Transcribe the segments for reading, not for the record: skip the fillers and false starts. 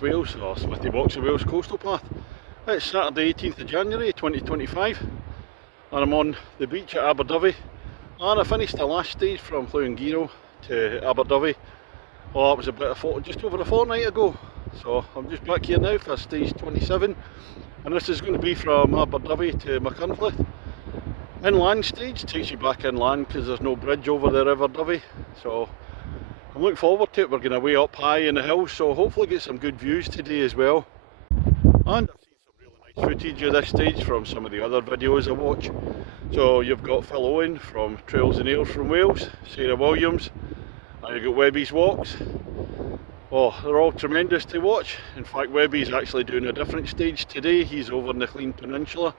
Walks Wales, or Smithy Walks of Wales Coastal Path. It's Saturday 18th of January 2025 and I'm on the beach at Aberdovey, and I finished the last stage from Llwyn to Aberdovey. Oh, it was just over a fortnight ago, so I'm just back here now for stage 27, and this is going to be from Aberdovey to Machtynlleth. Inland stage takes you back inland because there's no bridge over the River Dovey, so I'm looking forward to it. We're going to way up high in the hills, so hopefully get some good views today as well. And I've seen some really nice footage of this stage from some of the other videos I watch. So you've got Phil Owen from Trails and Ales from Wales, Sarah Williams, and you've got Webby's Walks. Oh, they're all tremendous to watch. In fact, Webby's actually doing a different stage today. He's over in the Clean Peninsula,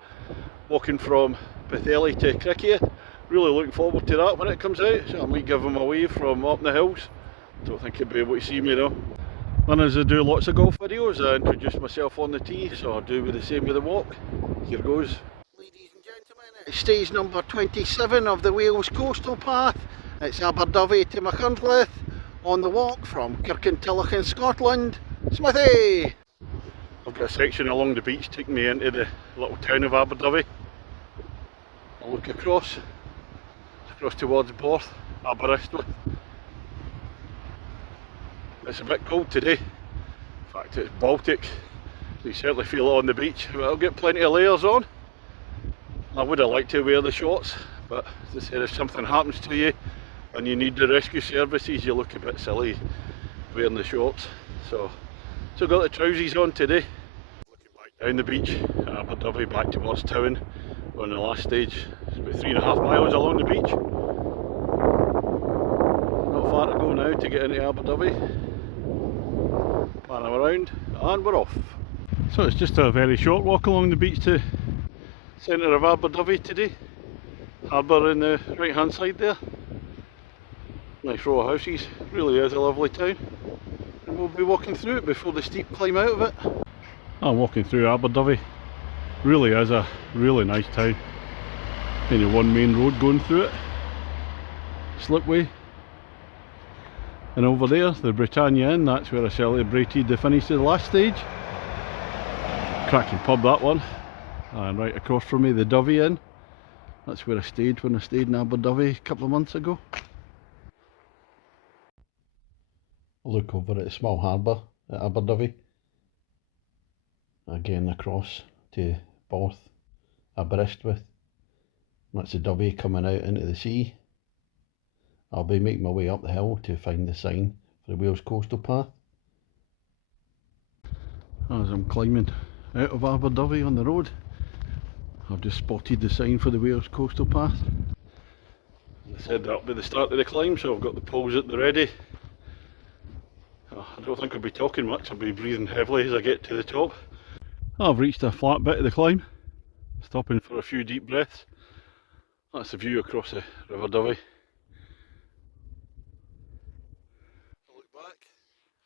walking from Machtynlleth to Criccieth. Really looking forward to that when it comes out, so I might give him a wave from up in the hills. Don't think he'll be able to see me though. And as I do lots of golf videos, I introduce myself on the tee, so I'll do the same with the walk. Here goes. Ladies and gentlemen, it's stage number 27 of the Wales Coastal Path. It's Aberdovey to Machtynlleth on the walk from Machtynlleth in Scotland. Smithy! I've got a section along the beach taking me into the little town of Aberdovey. I'll look across towards Borth, Aberdovey. It's a bit cold today. In fact, it's Baltic, so you certainly feel it on the beach. But I'll get plenty of layers on. I would have liked to wear the shorts, but as I said, if something happens to you and you need the rescue services, you look a bit silly wearing the shorts. So I've got the trousies on today. Looking back down the beach at Aberdovey, back towards town. We're on the last stage. It's about 3.5 miles along the beach. Not far to go now to get into Aberdovey. Pan around and we're off. So it's just a very short walk along the beach to centre of Aberdovey today. Harbour in the right hand side there. Nice row of houses, really is a lovely town. And we'll be walking through it before the steep climb out of it. I'm walking through Aberdovey. Really is a really nice town. Only one main road going through it. Slipway. And over there, the Britannia Inn, that's where I celebrated the finish of the last stage. Cracking pub, that one. And right across from me, the Dovey Inn. That's where I stayed when I stayed in Aberdovey a couple of months ago. Look over at the small harbour at Aberdovey. Again across to Borth, Aberdovey. That's the Dovey coming out into the sea. I'll be making my way up the hill to find the sign for the Wales Coastal Path. As I'm climbing out of Aberdovey on the road, I've just spotted the sign for the Wales Coastal Path. As I said, that'll be the start of the climb, so I've got the poles at the ready. I don't think I'll be talking much, I'll be breathing heavily as I get to the top. I've reached a flat bit of the climb, stopping for a few deep breaths. That's the view across the River Dovey.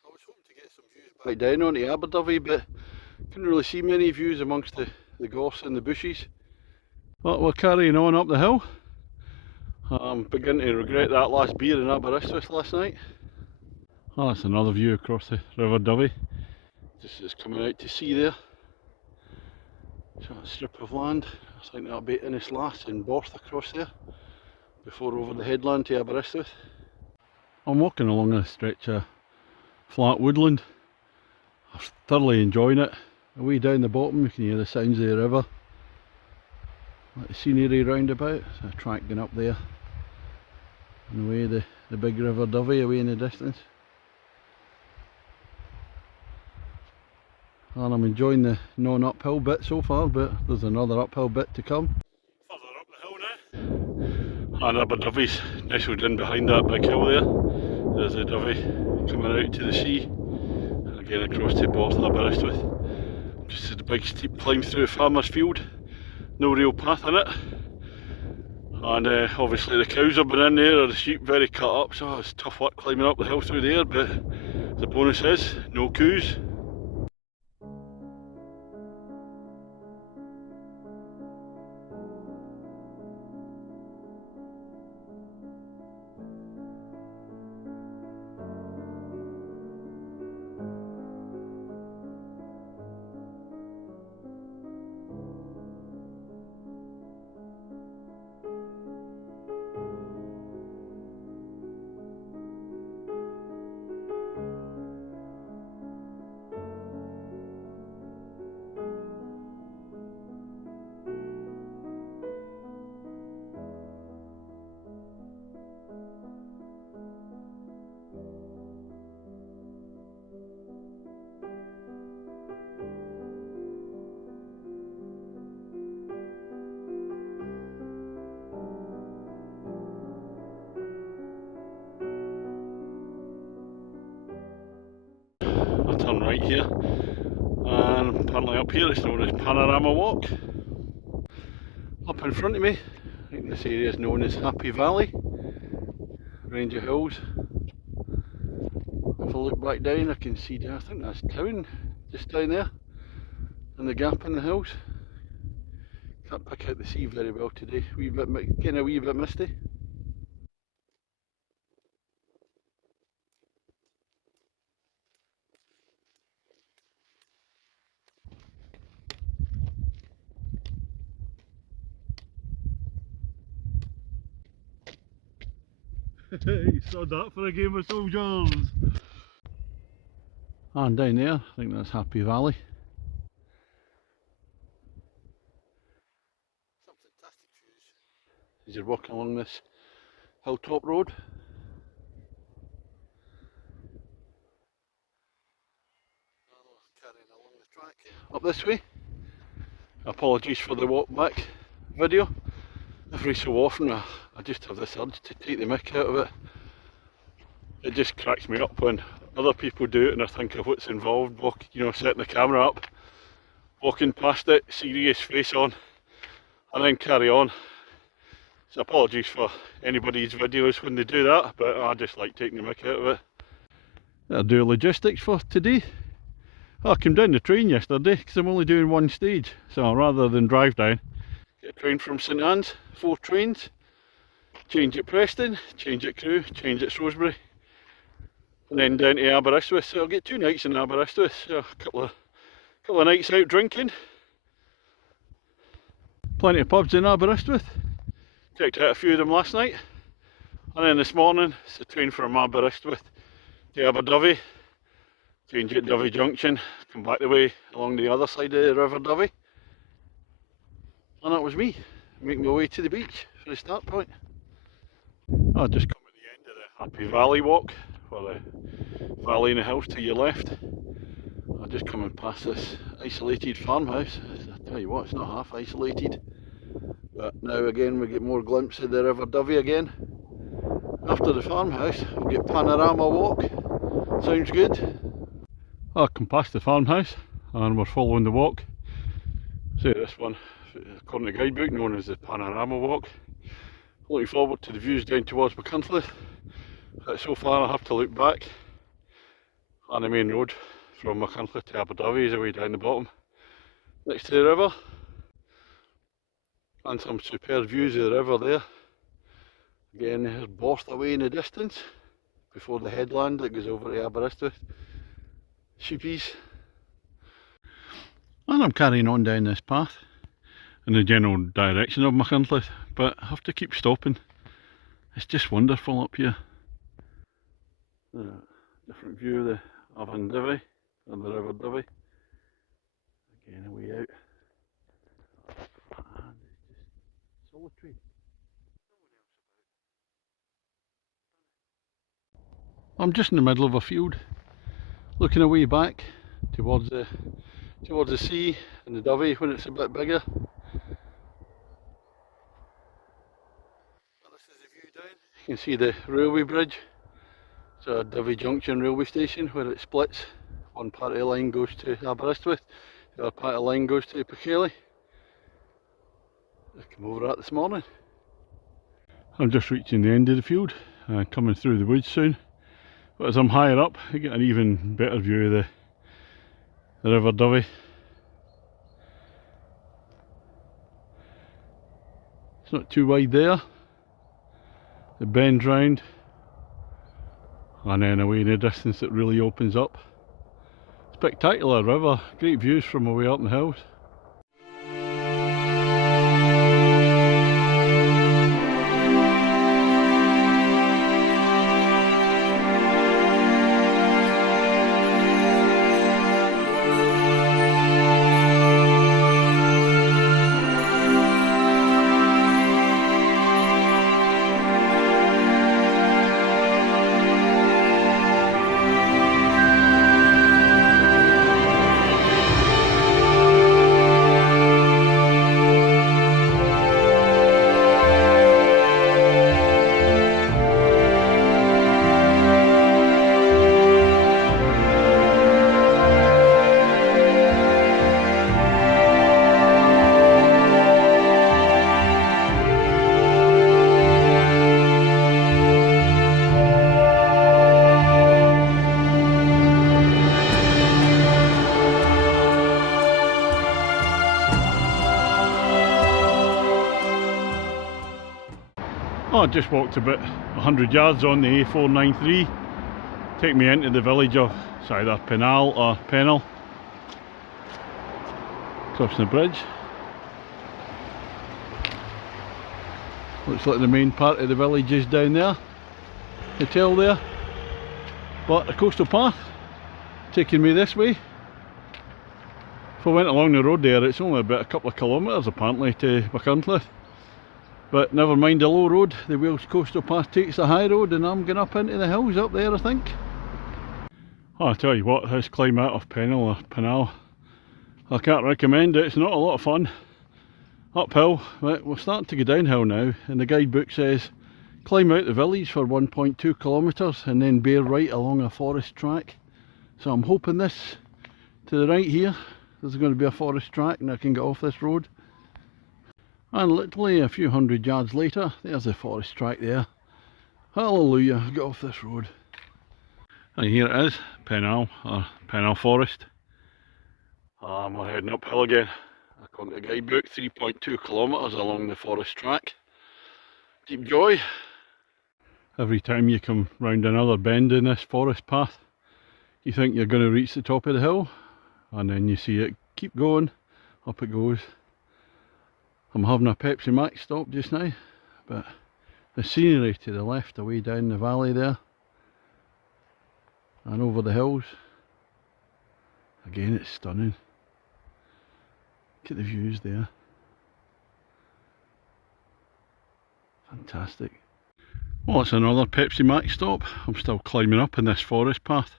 I was hoping to get some views back down onto Aberdovey, but couldn't really see many views amongst the gorse and the bushes. But we're carrying on up the hill. I'm beginning to regret that last beer in Aberdovey last night. Oh, that's another view across the River Dovey. Just is coming out to sea there. So a strip of land, I think that'll be Innislass and Borth across there, before over the headland to Aberdovey. I'm walking along a stretch of flat woodland. I'm thoroughly enjoying it. Away down the bottom you can hear the sounds of the river. Like the scenery round about, there's a track going up there. And away the big River Dovey away in the distance. And I'm enjoying the non-uphill bit so far, but there's another uphill bit to come. Further up the hill now. And Aberdovey's nestled in behind that big hill there. There's the Dovey coming out to the sea. And again across to Borth, Aberdovey. Just a big steep climb through a farmer's field. No real path in it. And obviously the cows have been in there, or the sheep very cut up, so it's tough work climbing up the hill through there, but the bonus is no coos. right here. And apparently up here it's known as Panorama Walk. Up in front of me, I think this area is known as Happy Valley, range of hills. If I look back down I can see, I think that's town just down there, and the gap in the hills. Can't pick out the sea very well today, getting a wee bit misty. You saw that for a game of soldiers! And down there, I think that's Happy Valley. Some fantastic views as you're walking along this hilltop road. Carrying along the track up this way. Apologies for the walk back video. Every so often I just have this urge to take the mick out of it. It just cracks me up when other people do it and I think of what's involved, setting the camera up, walking past it, serious face on, and then carry on. So apologies for anybody's videos when they do that, but I just like taking the mick out of it. I'll do logistics for today. I came down the train yesterday because I'm only doing one stage, so rather than drive down, get a train from St Anne's, 4 trains, change at Preston, change at Crewe, change at Shrewsbury, and then down to Aberdovey. So I'll get 2 nights in Aberdovey, so a couple of nights out drinking. Plenty of pubs in Aberdovey. Checked out a few of them last night, and then this morning it's a train from Aberdovey to Aberdovey, change at Dovey Junction, come back the way along the other side of the River Dovey, and that was me making my way to the beach for the start point. I just come at the end of the Happy Valley walk, for the valley in the hills to your left. I'm just coming past this isolated farmhouse. I tell you what, it's not half isolated. But now again we get more glimpse of the River Dovey again. After the farmhouse we get Panorama Walk. Sounds good. I come past the farmhouse and we're following the walk. So this one, according to the guidebook, known as the Panorama Walk. Looking forward to the views down towards Machtynlleth. But so far I have to look back, and the main road from Machtynlleth to Aberdovey is away down the bottom next to the river. And some superb views of the river there. Again, there's Borth away in the distance before the headland that goes over to Aberdovey. Sheepies. And I'm carrying on down this path in the general direction of Machtynlleth, but I have to keep stopping. It's just wonderful up here. Different view of the Aberdovey and the River Dovey. Again, a way out. And it's just solitary. I'm just in the middle of a field, looking away back towards the sea and the Dovey when it's a bit bigger. This is the view down. You can see the railway bridge. It's a Dovey Junction railway station where it splits. One part of the line goes to Aberdovey, the other part of the line goes to Pwllheli. I came over that this morning. I'm just reaching the end of the field and coming through the woods soon. But as I'm higher up, I get an even better view of the River Dovey. It's not too wide there. It bends round, and then away in the distance it really opens up. Spectacular river, great views from away up in the hills. Oh, I just walked about 100 yards on the A493, take me into the village of it's either Penal or Pennell, crossing the bridge. Looks like the main part of the village is down there, hotel there, but a coastal path taking me this way. If I went along the road there, it's only about a couple of kilometres apparently to Machtynlleth. But never mind the low road, the Wales coastal path takes the high road and I'm going up into the hills up there, I think. Oh, I tell you what, this climb out of Pennell or Penal, I can't recommend it. It's not a lot of fun. Uphill, but we're starting to go downhill now, and the guidebook says climb out the village for 1.2 kilometres and then bear right along a forest track. So I'm hoping this, to the right here, there's going to be a forest track and I can get off this road. And literally a few hundred yards later, there's the forest track there. Hallelujah, get off this road. And here it is, Pennell, or Pennell Forest. We're heading uphill again. According to the guidebook, 3.2 kilometres along the forest track. Deep joy. Every time you come round another bend in this forest path, you think you're going to reach the top of the hill, and then you see it keep going, up it goes. I'm having a Pepsi Max stop just now, but the scenery to the left away down the valley there and over the hills, again it's stunning. Look at the views there, fantastic. Well, it's another Pepsi Max stop. I'm still climbing up in this forest path,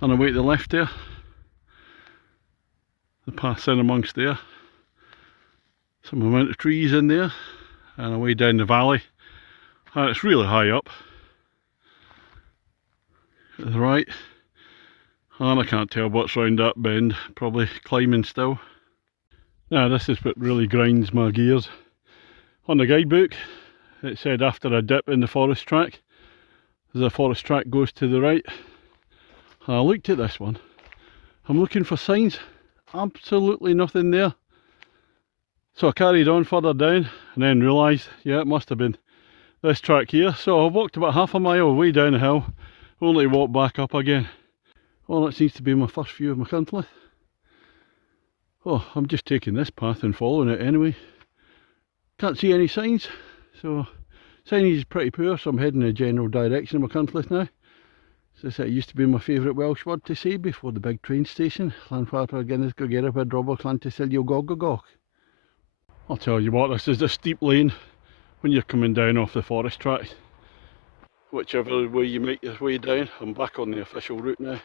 and away to the left there, the path's in amongst there, some amount of trees in there, and away down the valley, and it's really high up to the right, and I can't tell what's round that bend, probably climbing still. Now this is what really grinds my gears. On the guidebook it said after a dip in the forest track, the forest track goes to the right. And I looked at this one, I'm looking for signs, absolutely nothing there. So I carried on further down and then realised, yeah, it must have been this track here. So I walked about half a mile way down the hill, only to walk back up again. Well, that seems to be my first view of Machtynlleth. Oh, I'm just taking this path and following it anyway. Can't see any signs, so signage is pretty poor, so I'm heading in the general direction of Machtynlleth now. As I said, it used to be my favourite Welsh word to say before the big train station. Llanfair Guinness Gogera Bedrobor Llantysilio Gogogog. I'll tell you what, this is a steep lane when you're coming down off the forest track. Whichever way you make your way down, I'm back on the official route now.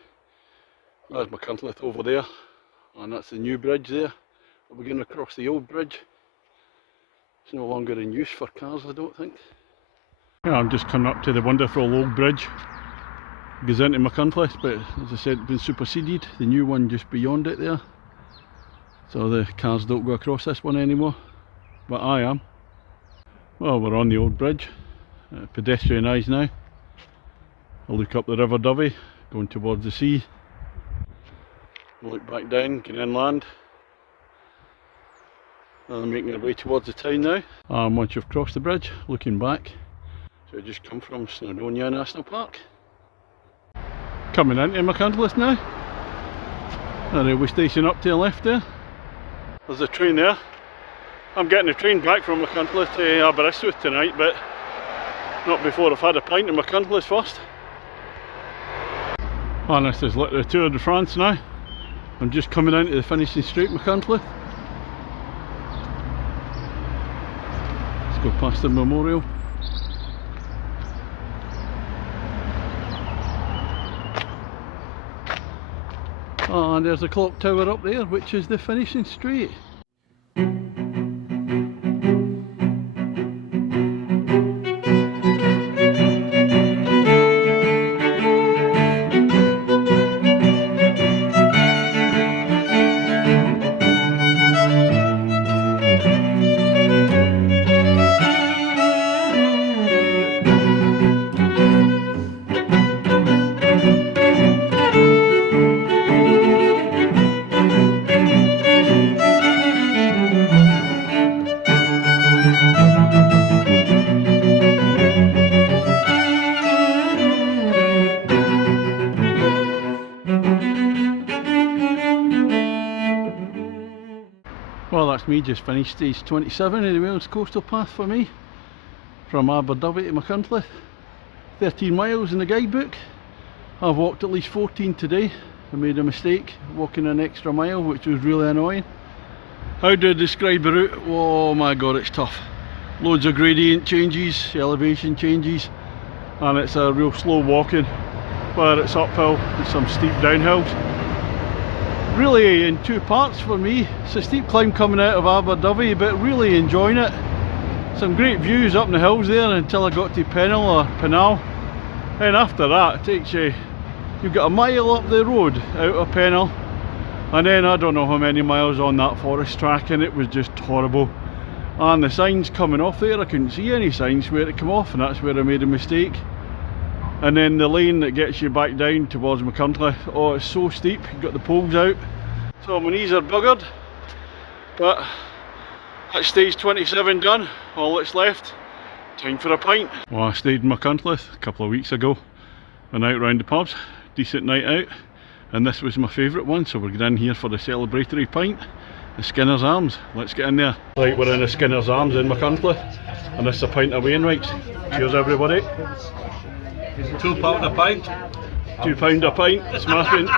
There's Machtynlleth over there, and that's the new bridge there. We're going across the old bridge. It's no longer in use for cars, I don't think. Yeah, I'm just coming up to the wonderful old bridge. It goes into Machtynlleth, but as I said, it's been superseded. The new one just beyond it there. So the cars don't go across this one anymore, but I am. Well, we're on the old bridge, pedestrianised now. I'll look up the River Dovey, going towards the sea. Look back down, get inland. And I'm making our way towards the town now. Once you've crossed the bridge, looking back, so I just come from Snowdonia National Park. Coming into Machtynlleth now. The railway station up to the left there. There's a train there. I'm getting a train back from Machtynlleth to Aberdovey tonight, but not before I've had a pint in Machtynlleth first. And this is like the Tour de France now. I'm just coming into the finishing straight Machtynlleth. Let's go past the memorial. And there's a clock tower up there, which is the finishing straight. past me just finished stage 27 of the Wales Coastal Path for me, from Aberdovey to Machtynlleth. 13 miles in the guidebook. I've walked at least 14 today. I made a mistake walking an extra mile, which was really annoying. How do I describe the route? Oh my god, it's tough. Loads of gradient changes, elevation changes, and it's a real slow walking, whether it's uphill and some steep downhills. Really in two parts for me. It's a steep climb coming out of Aberdovey, but really enjoying it. Some great views up in the hills there until I got to Pennell or Pennell. And after that it takes you, you've got a mile up the road out of Pennell, and then I don't know how many miles on that forest track, and it was just horrible. And the signs coming off there, I couldn't see any signs where it come off, and that's where I made a mistake. And then the lane that gets you back down towards Machtynlleth, oh it's so steep, you've got the poles out. So my knees are buggered, but that's stage 27 done, all that's left, time for a pint. Well, I stayed in Machtynlleth a couple of weeks ago, went out round the pubs, decent night out, and this was my favourite one, so we're going in here for the celebratory pint, the Skinner's Arms. Let's get in there. Right, we're in the Skinner's Arms in Machtynlleth, and this is a pint of Wainwright's. Cheers everybody. £2 a pint. £2 a pint, smashing.